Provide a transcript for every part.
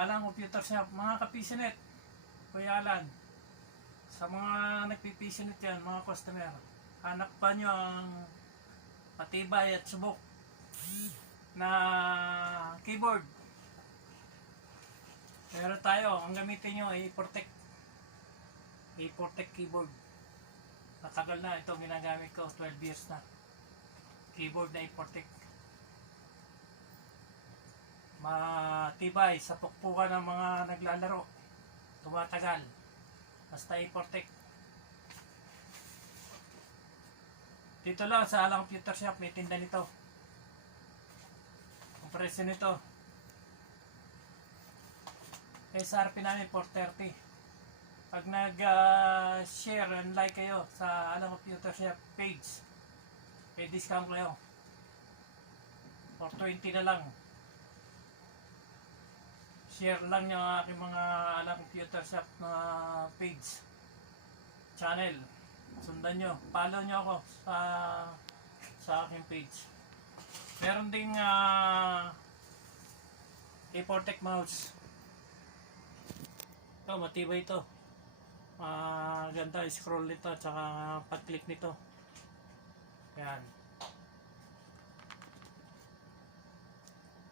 Alang Computer Shop, mga kapisanet, Kuya Alan, sa mga nagpipisanet yan, mga customer, hanap pa nyo ang matibay at subok na keyboard. Pero tayo, ang gamitin nyo ay Protect. A-Protect keyboard. Matagal na itong ginagamit ko, 12 years na. Keyboard na A-Protect. Matibay sa pukpukan ng mga naglalaro. Tumatagal. Basta A-Protect. Dito lang sa Alang Computer Shop, may tinda nito. Ang presyo nito, SRP namin 430. Pag nag-share and like kayo sa Alang Computer Shop page, may discount kayo. 420 na lang. Share lang yung aking mga Alang Computer Shop na page, channel. Sundan nyo. Follow nyo ako sa sa aking page. Meron ding uh, A-Protect mouse. Ito, matibay ito. Ah, ganda scroll nito at saka pag-click nito. Yan.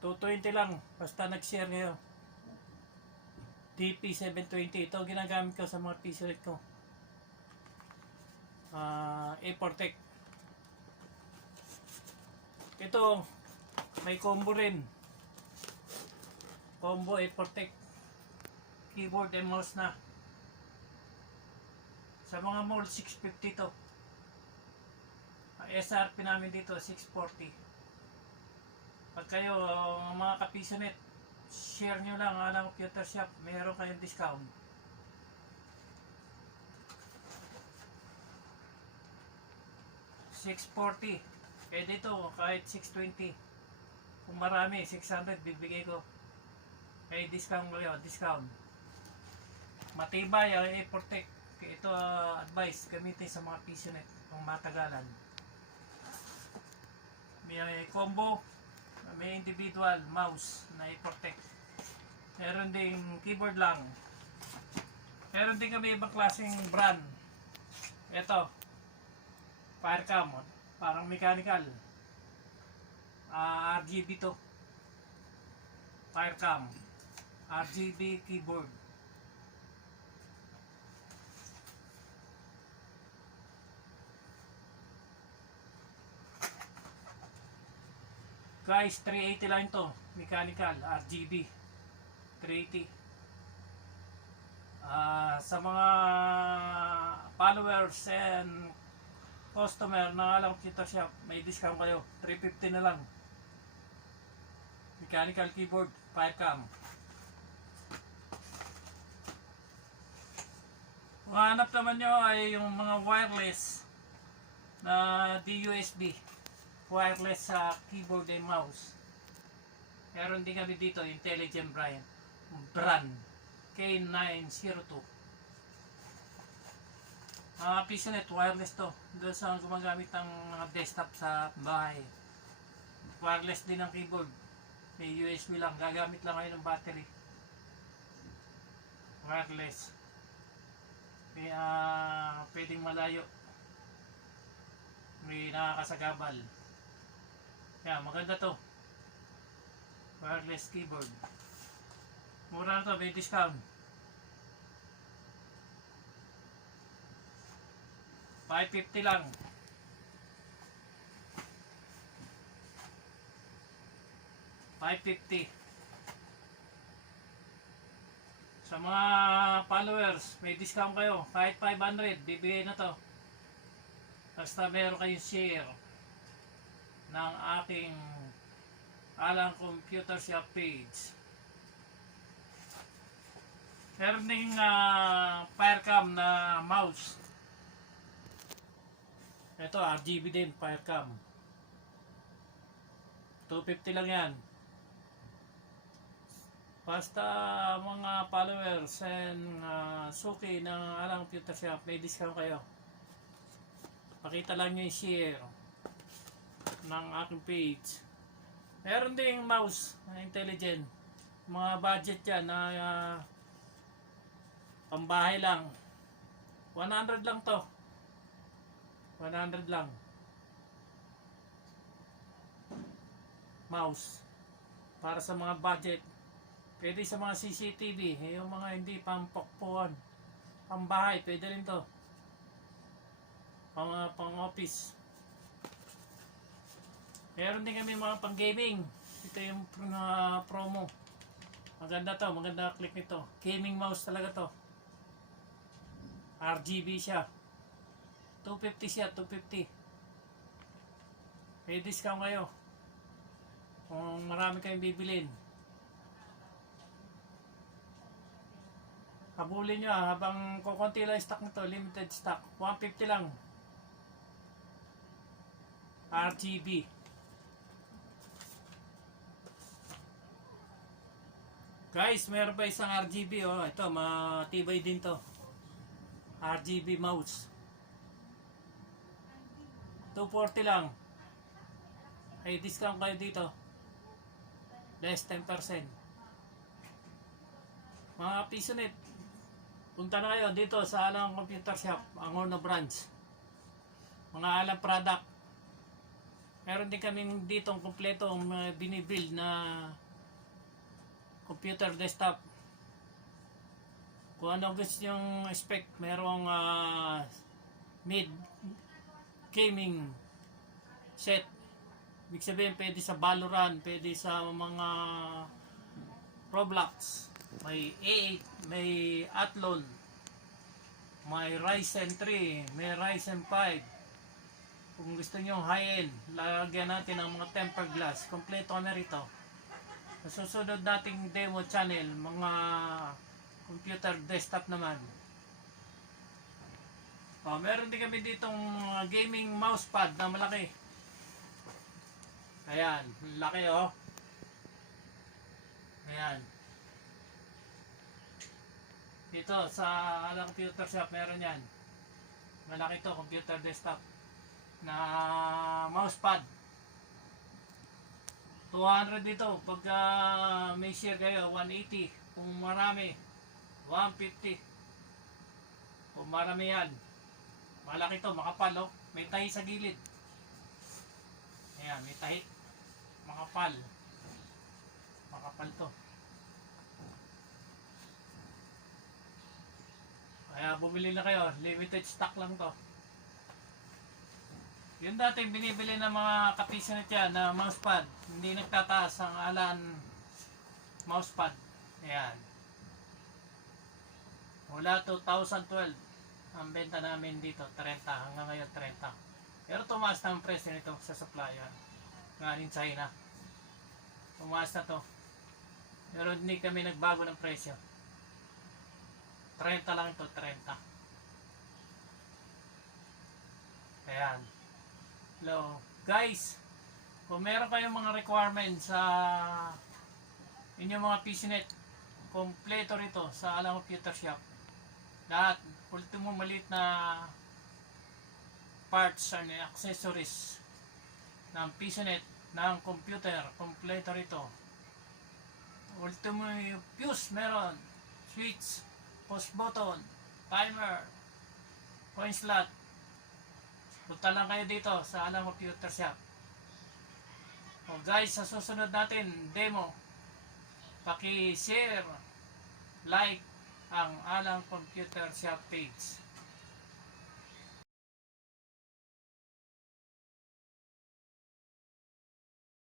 220 lang. Basta nag-share ngayon. DP720. Ito ginagamit ko sa mga PC ko. Ah, A-Protect. Ito, may combo rin. Combo A-Protect keyboard and mouse na. Sa mga mall, 650 to. SRP namin dito, 640. Pag kayo, uh, mga kapisanet, share nyo lang ang computer shop, mayroon kayong discount. $640. Eh dito, kahit 620. Kung marami, 600 bibigay ko. May discount kayo, discount matibay ang i-protect. Ito uh, advice gamitin sa mga PCNet kung matagalan. May uh, combo, may individual mouse na i-protect. Meron ding keyboard lang. Meron din kami ibang klaseng brand. Ito, Firecam, parang mechanical. Ah, RGB to. Firecam. RGB keyboard. Guys, 380 lang to. Mechanical, RGB. 380. Ah, sa mga followers and customer ng Alam Kita Shop, may discount kayo. 350 na lang. Mechanical keyboard, Firecam. Kung hanap naman nyo ay yung mga wireless na DUSB wireless sa keyboard and mouse. Meron din kami dito, Intelligent Brand, brand K902. Mga PCNet, wireless to. Doon sa gumagamit ng mga desktop sa bahay. Wireless din ang keyboard. May USB lang. Gagamit lang kayo ng battery. Wireless. May, ah, pwedeng malayo. May nakakasagabal. Yan, maganda to. Wireless keyboard. Mura na to, may discount. Five fifty lang. Five fifty. Sa mga followers, may discount kayo. Kahit 500, bibigay na to. Basta meron kayong share ng aking Alang Computer Shop page. Meron ding uh, Firecam na mouse. Ito, RGB din, Firecam. 250 lang yan. Basta mga followers and uh, suki ng Alang Computer Shop, may discount kayo. Pakita lang nyo yung share ng aking page. Meron ding mouse na intelligent. mga budget yan na ah, pambahay lang. 100 lang to. 100 lang. Mouse. Para sa mga budget. Pwede sa mga CCTV. eh, Yung mga hindi pampokpuan. Pambahay. Pwede rin to. Pang, pang office. Meron din kami mga pang gaming. Ito yung na promo. Maganda to. Maganda click nito. Gaming mouse talaga to. RGB siya. 250 siya, 250. May discount kayo. Kung marami kayong bibilin. Habulin nyo ah, habang kukunti lang stock nito, limited stock. 150 lang. RGB. Guys, meron pa isang RGB oh. Ito, matibay din to. RGB mouse. 240 lang. Ay, discount kayo dito. Less 10%. Mga piso net. Punta na kayo dito sa Alang Computer Shop, Angono Branch. Mga alam product. Meron din kami dito ang kompleto ang mga binibuild na computer desktop. Kung ano gusto yung spec, merong ah, mid gaming set. Ibig sabihin, pwede sa Valorant, pwede sa mga Roblox. May A8, may Athlon, may Ryzen 3, may Ryzen 5. Kung gusto nyo high-end, lagyan natin ang mga tempered glass. Kompleto kami rito. Sa susunod nating demo channel, mga computer desktop naman. Oh, meron din kami ditong gaming mousepad na malaki. Ayan, laki oh. Ayan. Dito sa ala computer shop meron yan. Malaki to computer desktop na mousepad. 200 dito. Pag ah, may share kayo 180 kung marami 150 kung marami yan malaki to makapal oh. May tahi sa gilid. Ayan may tahi. Makapal. Makapal to. Kaya bumili na kayo. Limited stock lang to yung dating binibili ng mga kapiso na tiyan na mousepad, hindi nagtataas ang alan mousepad. Ayan. Mula 2012, ang benta namin dito, 30. Hanggang ngayon, 30. Pero tumaas na ang presyo nito sa supplier. Galing China. Tumaas na to. Pero hindi kami nagbago ng presyo. 30 lang ito, 30. Ayan. Hello. Guys, kung meron kayong mga requirements sa inyong mga PCNet, kompleto rito sa Alam Computer Shop. Lahat, ultimo maliit na parts and accessories ng PCNet ng computer, kompleto rito. Ultimo yung fuse meron, switch, post button, timer, coin slot, Punta lang kayo dito sa Alam Computer Shop. O guys, sa susunod natin demo, paki-share, like ang Alam Computer Shop page.